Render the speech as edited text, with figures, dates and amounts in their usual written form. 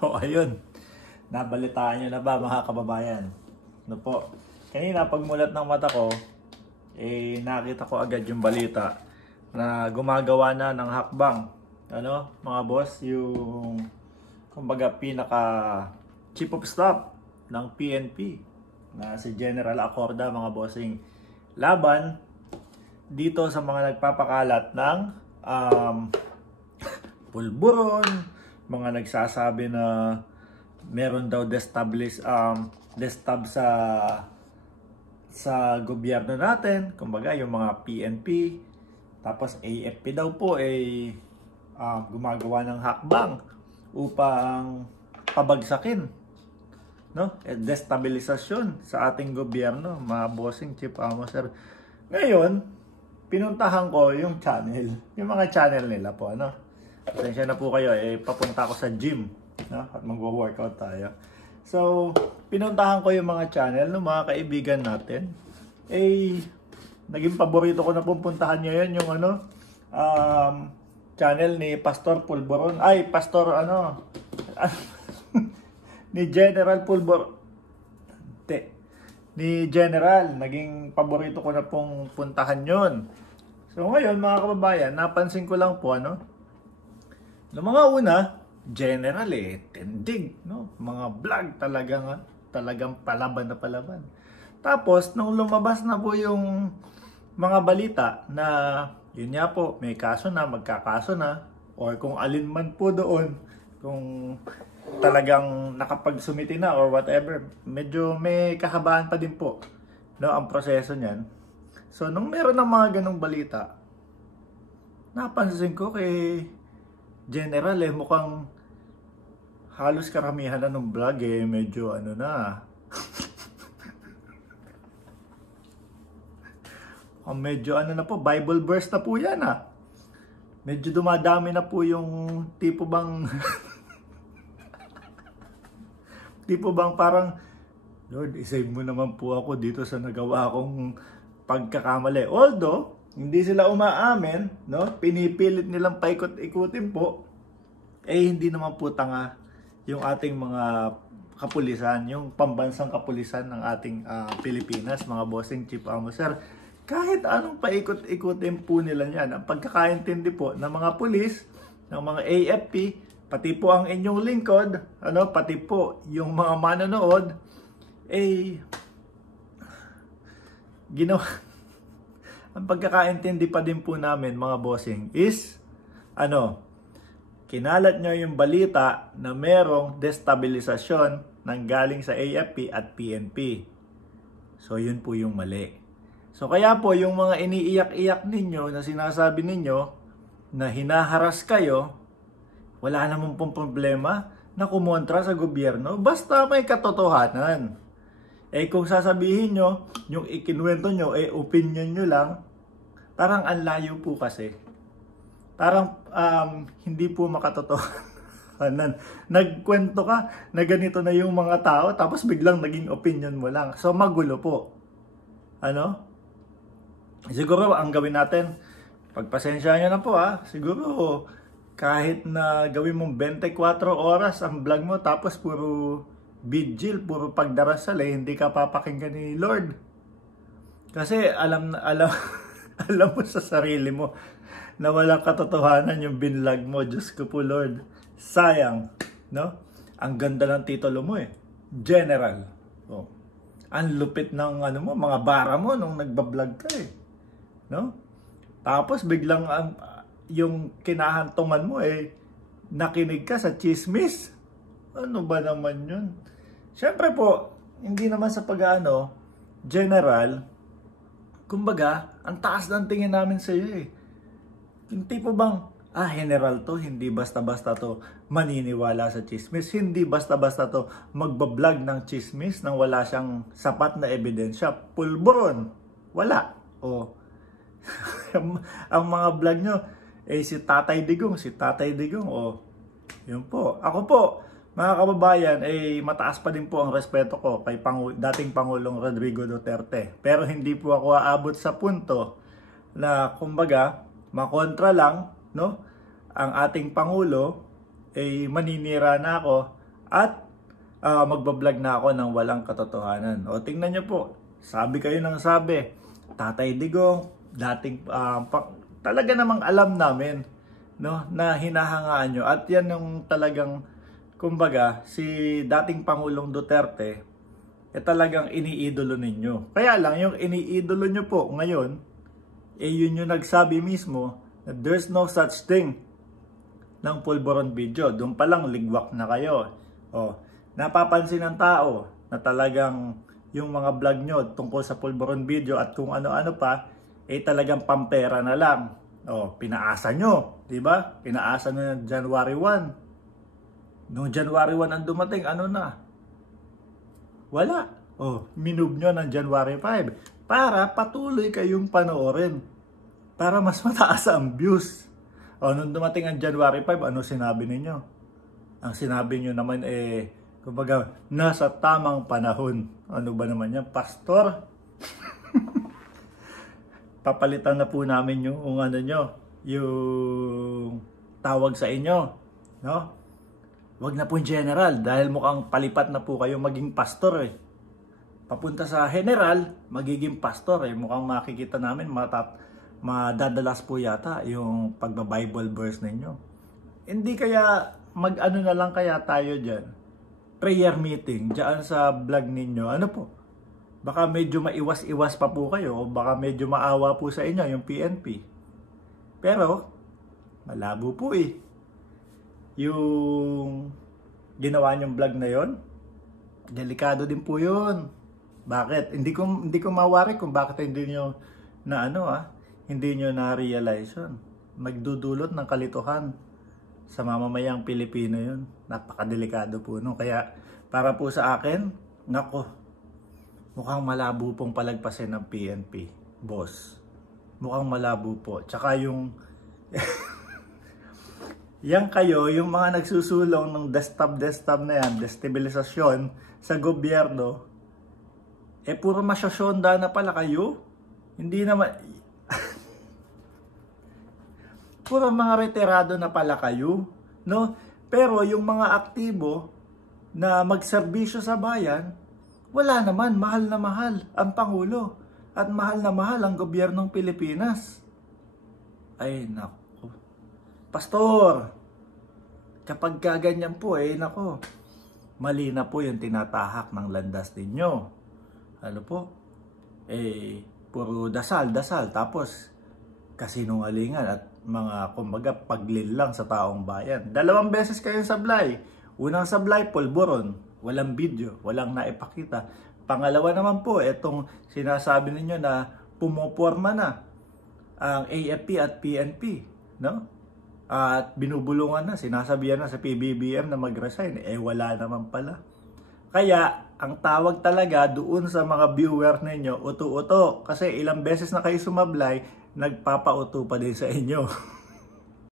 O ayun, nabalitaan nyo na ba mga kababayan? Ano po, kanina pagmulat ng mata ko, nakita ko agad yung balita na gumagawa na ng hakbang. Ano, mga boss, yung kumbaga pinaka chief of staff ng PNP na si General Acorda, mga bossing, laban dito sa mga nagpapakalat ng pulburon, mga nagsasabi na meron daw destab sa gobyerno natin, kumbaga yung mga PNP, tapos AFP daw po gumagawa ng hakbang upang pabagsakin, no? Destabilisasyon sa ating gobyerno, mga bossing, chief sir. Ngayon, pinuntahan ko yung channel, yung mga channel nila po, ano? Pasensya na po kayo, papunta ako sa gym, no? At mag-workout tayo. So, pinuntahan ko yung mga channel ng mga kaibigan natin. Naging paborito ko na pupuntahan ngayon yung channel ni Pastor Pulburon. Ni General Pulburon. Ni General, naging paborito ko na pong puntahan yon. So ngayon mga kababayan, napansin ko lang po noong mga una, General tindig, no? Mga vlog talagang palaban na palaban. Tapos nung lumabas na po yung mga balita na yun nga po, may kaso na, magkakaso na, or kung alin man po doon, kung talagang nakapagsumiti na or whatever, medyo may kahabaan pa din po, no, ang proseso niyan. So nung meron ng mga ganong balita, napansin ko kay General mukhang halos karamihan na ng vlog medyo medyo na po, Bible verse na po yan medyo dumadami na po yung tipo bang parang, Lord, isave mo naman po ako dito sa nagawa kong pagkakamali. Although, hindi sila umaamin, no? Pinipilit nilang paikot-ikutin po, hindi naman po tanga yung ating mga kapulisan, yung pambansang kapulisan ng ating Pilipinas, mga bossing, chief sir. Kahit anong paikot-ikutin po nila yan, ang pagkakaintindi po ng mga pulis, ng mga AFP, pati po ang inyong lingkod, pati po yung mga manonood, ginawa. Ang pagkakaintindi pa din po namin, mga bossing, is, kinalat nyo yung balita na merong destabilisasyon ng galing sa AFP at PNP. So, yun po yung mali. So, kaya po, yung mga iniiyak-iyak ninyo na sinasabi ninyo na hinaharas kayo, wala namang pong problema na kumontra sa gobyerno basta may katotohanan. Kung sasabihin nyo, yung ikinuwento nyo, opinion nyo lang, parang ang layo po kasi. Parang hindi po makatotohanan. Nagkwento ka na ganito na yung mga tao, tapos biglang naging opinion mo lang. So magulo po. Siguro ang gawin natin, pagpasensya nyo na po siguro kahit na gawin mong 24 oras ang vlog mo, tapos puro vigil, puro pagdarasal, hindi ka papakinggan ni Lord. Kasi alam mo sa sarili mo na walang katotohanan yung binlog mo. Diyos ko po, Lord. Sayang, no? Ang ganda ng titulo mo General. Ang lupit ng mga bara mo nung nagbablog ka no? Tapos biglang yung kinahantungan mo nakinig ka sa chismis. Ano ba naman yun? Siyempre po, hindi naman sa General, kumbaga, ang taas ng tingin namin sa iyo Yung tipo bang, general to, hindi basta-basta to maniniwala sa chismis, hindi basta-basta to magbablog ng chismis nang wala siyang sapat na ebidensya. Pulburon, wala. Ang mga vlog nyo, si Tatay Digong, yun po. Ako po, mga kababayan, mataas pa din po ang respeto ko kay dating Pangulong Rodrigo Duterte. Pero hindi po ako aabot sa punto na, kumbaga, makontra lang, no? Ang ating Pangulo, maninira na ako At magbablog na ako ng walang katotohanan. O tingnan nyo po, sabi kayo ng sabi, Tatay Digong, dating talaga namang alam namin, no, na hinahangaan nyo. At yan yung talagang, kumbaga, si dating Pangulong Duterte, talagang iniidolo ninyo. Kaya lang, yung iniidolo nyo po ngayon, yun yung nagsabi mismo na there's no such thing ng pulburon video. Doon pa lang, ligwak na kayo. Napapansin ng tao na talagang yung mga vlog nyo tungkol sa pulburon video at kung ano-ano pa, talagang pampera na lang. Pinaasa nyo, di ba? Pinaasa na January 1. Noong January 1 ang dumating, ano na? Wala. Minove nyo ng January 5 para patuloy kayong panoorin. Para mas mataas ang views. Nung dumating ang January 5, ano sinabi ninyo? Ang sinabi nyo naman kumbaga, nasa tamang panahon. Ano ba naman yan? Pastor? Papalitan na po namin yung ano nyo, yung tawag sa inyo. No? Wag na po general dahil mukhang palipat na po kayo maging pastor Papunta sa general, magiging pastor Mukhang makikita namin, madadalas po yata yung pagba-Bible verse ninyo. Hindi kaya mag-ano na lang kaya tayo dyan? Prayer meeting dyan sa vlog ninyo. Ano po? Baka medyo maiwas-iwas pa po kayo o baka medyo maawa po sa inyo yung PNP. Pero, malabo po Yung ginawa niyong vlog na yon, delikado din po yun. Bakit? Hindi ko mawari kung bakit hindi niyo na hindi niyo na-realize yun. Magdudulot ng kalituhan sa mamamayang Pilipino yun. Napakadelikado po no. Kaya para po sa akin, nako, mukhang malabo pong palagpasin ng PNP, boss. Mukhang malabo po. Tsaka yung yan kayo, yung mga nagsusulong ng desktop na yan, destabilisasyon sa gobyerno, puro masyasyonda na pala kayo. Hindi naman puro mga retirado na pala kayo, no? Pero yung mga aktibo na magserbisyo sa bayan, wala naman, mahal na mahal ang Pangulo at mahal na mahal ang gobyernong Pilipinas. Ay nako. Pastor, kapag kaganyan po nako, mali na po yung tinatahak ng landas ninyo. Ano po? Puro dasal, tapos kasinungalingan at mga kumbaga paglil lang sa taong bayan. 2 beses kayong sablay. Unang sablay, pulburon. Walang video, walang naipakita. Pangalawa naman po, itong sinasabi ninyo na pumoporma na ang AFP at PNP. No? At binubulungan na, sinasabihan na sa PBBM na mag-resign. Wala naman pala. Kaya, ang tawag talaga doon sa mga viewer ninyo, uto-uto. Kasi ilang beses na kayo sumablay, nagpapauto pa din sa inyo.